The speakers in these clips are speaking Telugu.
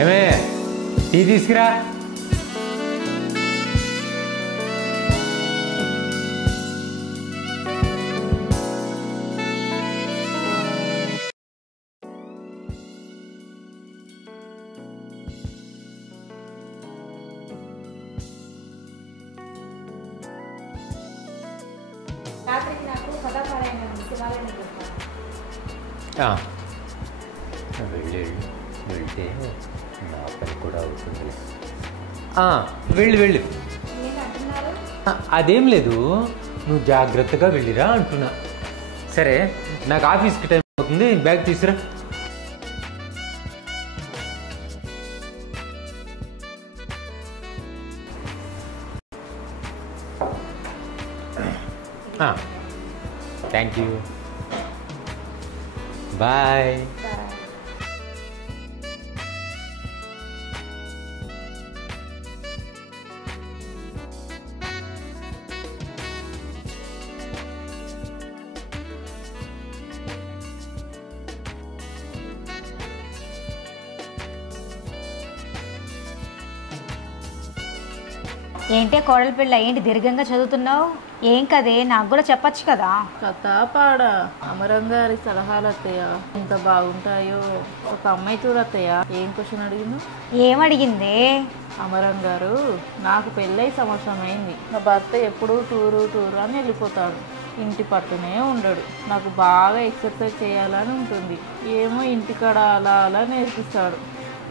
ఏమే టీ తీసుకురా. వెళ్తే నా పని కూడా అవుతుంది. వెళ్ళు. అదేం లేదు, నువ్వు జాగ్రత్తగా వెళ్ళిరా అంటున్నా. సరే, నాకు ఆఫీస్కి టైం అవుతుంది, బ్యాగ్ తీసురా. Thank you, bye. ఏంటే కోడలి పిల్ల, ఏంటి దీర్ఘంగా చదువుతున్నావు? ఏం కదే, నాకు కూడా చెప్పచ్చు కదా. కథాపాడ అమరంగారి సలహాలు అత్తయ్య ఎంత బాగుంటాయో. ఒక అమ్మాయి చూడత్తయ్య ఏం క్వశ్చన్ అడిగిందో. ఏమడిగిందే? అమరంగారు, నాకు పెళ్ళై సంవత్సరం అయింది, నా భర్త ఎప్పుడూ టూరు అని వెళ్ళిపోతాడు, ఇంటి పట్టునే ఉండడు. నాకు బాగా ఎక్సర్సైజ్ చేయాలని ఉంటుంది, ఏమో ఇంటికాడ అలా నేర్పిస్తాడు.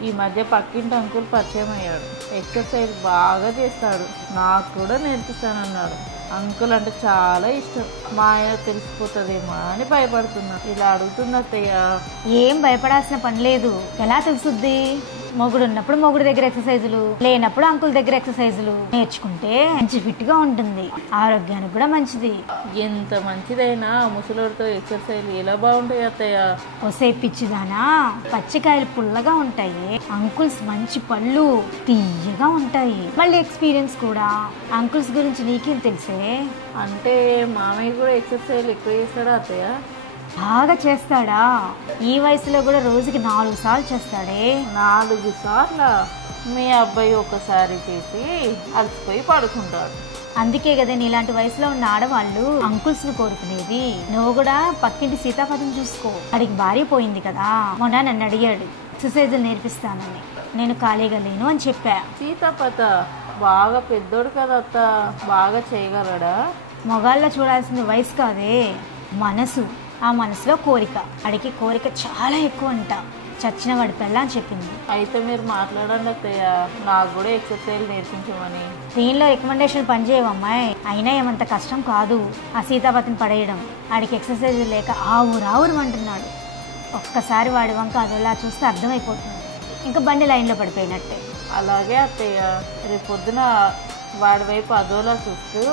ఈ మధ్య పక్కింటి అంకుల్ పరిచయం అయ్యాడు, ఎక్సర్సైజ్ బాగా చేస్తాడు, నాకు కూడా నేర్పిస్తానన్నాడు. అంకుల్ అంటే చాలా ఇష్టం, మా ఆయన తెలిసిపోతుందేమో అని భయపడుతున్నా. ఇలా అడుగుతుంది అత్తయ్య. ఏం భయపడాల్సిన పని లేదు. ఎలా తెలుసుద్ది? మొగుడు ఉన్నప్పుడు మొగుడు దగ్గర ఎక్సర్సైజులు, లేనప్పుడు అంకుల్ దగ్గర ఎక్సర్సైజులు నేర్చుకుంటే మంచి ఫిట్ గా ఉంటుంది, ఆరోగ్యానికి కూడా మంచిది. ఎంత మంచిదైనా ముసలోడితో ఎక్సర్సైజ్ ఎలా బాగుంటాయి అత్తయ్య? ఒసే పిచ్చిదానా, పచ్చికాయలు పుల్లగా ఉంటాయి, అంకుల్స్ మంచి పళ్ళు తీయగా ఉంటాయి, మళ్ళీ ఎక్స్పీరియన్స్ కూడా. అంకుల్స్ గురించి నీకేం తెలిసే? అంటే మామయ్య కూడా ఎక్సర్సైజ్ ఎక్కువ చేస్తాడా అత్తయ్య? బాగా చేస్తాడా? ఈ వయసులో కూడా రోజుకి 4 సార్లు చేస్తాడే. 4 సార్లా? మీ అబ్బాయి ఒకసారి చేసి అలసిపోయి పడుకుంటాడు. అందుకే కదా నీలాంటి వయసులో ఉన్న ఆడవాళ్ళు అంకుల్స్ ను కోరుకునేది. నువ్వు కూడా పక్కింటి సీతాపతిని చూసుకో, వాడికి భార్య పోయింది కదా, మొన్న నన్ను అడిగాడు ఎక్సర్సైజులు నేర్పిస్తానని. నేను ఖాళీగా లేను అని చెప్పా. సీతాపత బాగా పెద్దోడు కదా అత్త, బాగా చేయగలడా? మొగాల్లో చూడాల్సిన వయసు కాదే, మనసు. ఆ మనసులో కోరిక, అడిగి కోరిక చాలా ఎక్కువ అంట. చచ్చిన వాడి పెళ్ళ అని చెప్పింది. అయితే మీరు మాట్లాడండి అత్తయ్య, నాకు కూడా ఎక్సర్సైజ్ నేర్పించమని. దీనిలో రికమెండేషన్ పనిచేయవమ్మాయి. అయినా ఏమంత కష్టం కాదు ఆ సీతాపతిని పడేయడం. ఆడికి ఎక్సర్సైజ్ లేక ఆవురు అంటున్నాడు. ఒక్కసారి వాడి వంక అదోలా చూస్తే అర్థమైపోతుంది, ఇంకా బండి లైన్లో పడిపోయినట్టే. అలాగే అత్తయ్య, రేపు పొద్దున వాడి వైపు అదోలా చూస్తూ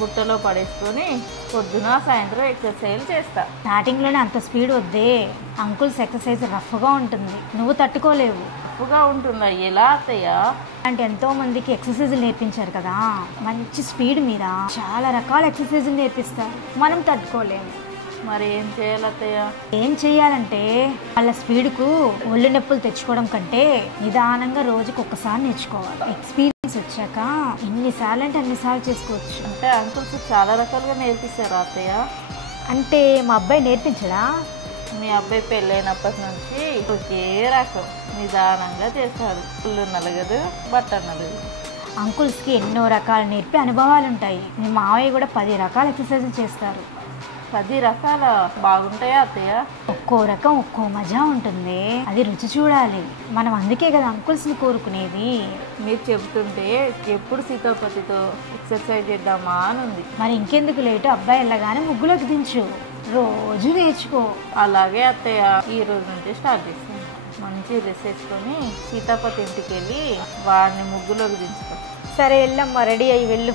బుట్టలో పడేసుకొని పొద్దున సాయంత్రం ఎక్సర్సైజ్ చేస్తా. స్టార్టింగ్లోనే అంత స్పీడ్ వద్దే, అంకుల్స్ ఎక్సర్సైజ్ రఫ్గా ఉంటుంది, నువ్వు తట్టుకోలేవు. రఫ్గా ఉంటుందా? ఎలా అత్తయ్య? అంటే ఎంతో మందికి ఎక్సర్సైజులు నేర్పించారు కదా, మంచి స్పీడ్ మీద చాలా రకాల ఎక్సర్సైజులు నేర్పిస్తారు, మనం తట్టుకోలేము. మరి ఏం చేయాలి అత్తయ్య? ఏం చెయ్యాలంటే వాళ్ళ స్పీడ్కు ఒళ్ళు నొప్పులు తెచ్చుకోవడం కంటే నిదానంగా రోజుకి ఒక్కసారి నేర్చుకోవాలి. ఎక్స్పీరియన్స్ వచ్చాక ఎన్నిసార్లు అంటే అన్నిసార్లు చేసుకోవచ్చు. అంటే అంకుల్స్ చాలా రకాలుగా నేర్పిస్తారా అత్తయ్య? అంటే మా అబ్బాయి నేర్పించడా? మీ అబ్బాయి పెళ్ళైనప్పటి నుంచి ఒకే రకం నిదానంగా చేస్తాడు, పుల్లు నలగదు, బట్ట నలగదు. అంకుల్స్కి ఎన్నో రకాలు నేర్పి అనుభవాలు ఉంటాయి. మీ మావయ్య కూడా 10 రకాల ఎక్సర్సైజులు చేస్తారు. 10 రకాల బాగుంటాయా అత్తయ్య? ఒక్కో రకం ఒక్కో మజా ఉంటుంది, అది రుచి చూడాలి. మనం అందుకే కదా అంకుల్స్ని కోరుకునేది. మీరు చెబుతుంటే ఎప్పుడు సీతాపతితో ఎక్సర్సైజ్ చేద్దామా అని ఉంది. మరి ఇంకెందుకు లేటు, అబ్బాయి వెళ్ళగానే ముగ్గులోకి దించు, రోజు నేర్చుకో. అలాగే అత్తయ్య, ఈ రోజు నుంచి స్టార్ట్ చేస్తాను. మంచి డ్రెస్ వేసుకొని సీతాపతి ఇంటికి వెళ్ళి వాడిని ముగ్గులోకి దించుకో. సరే వెళ్ళమ్మా, రెడీ అయ్యి వెళ్ళు.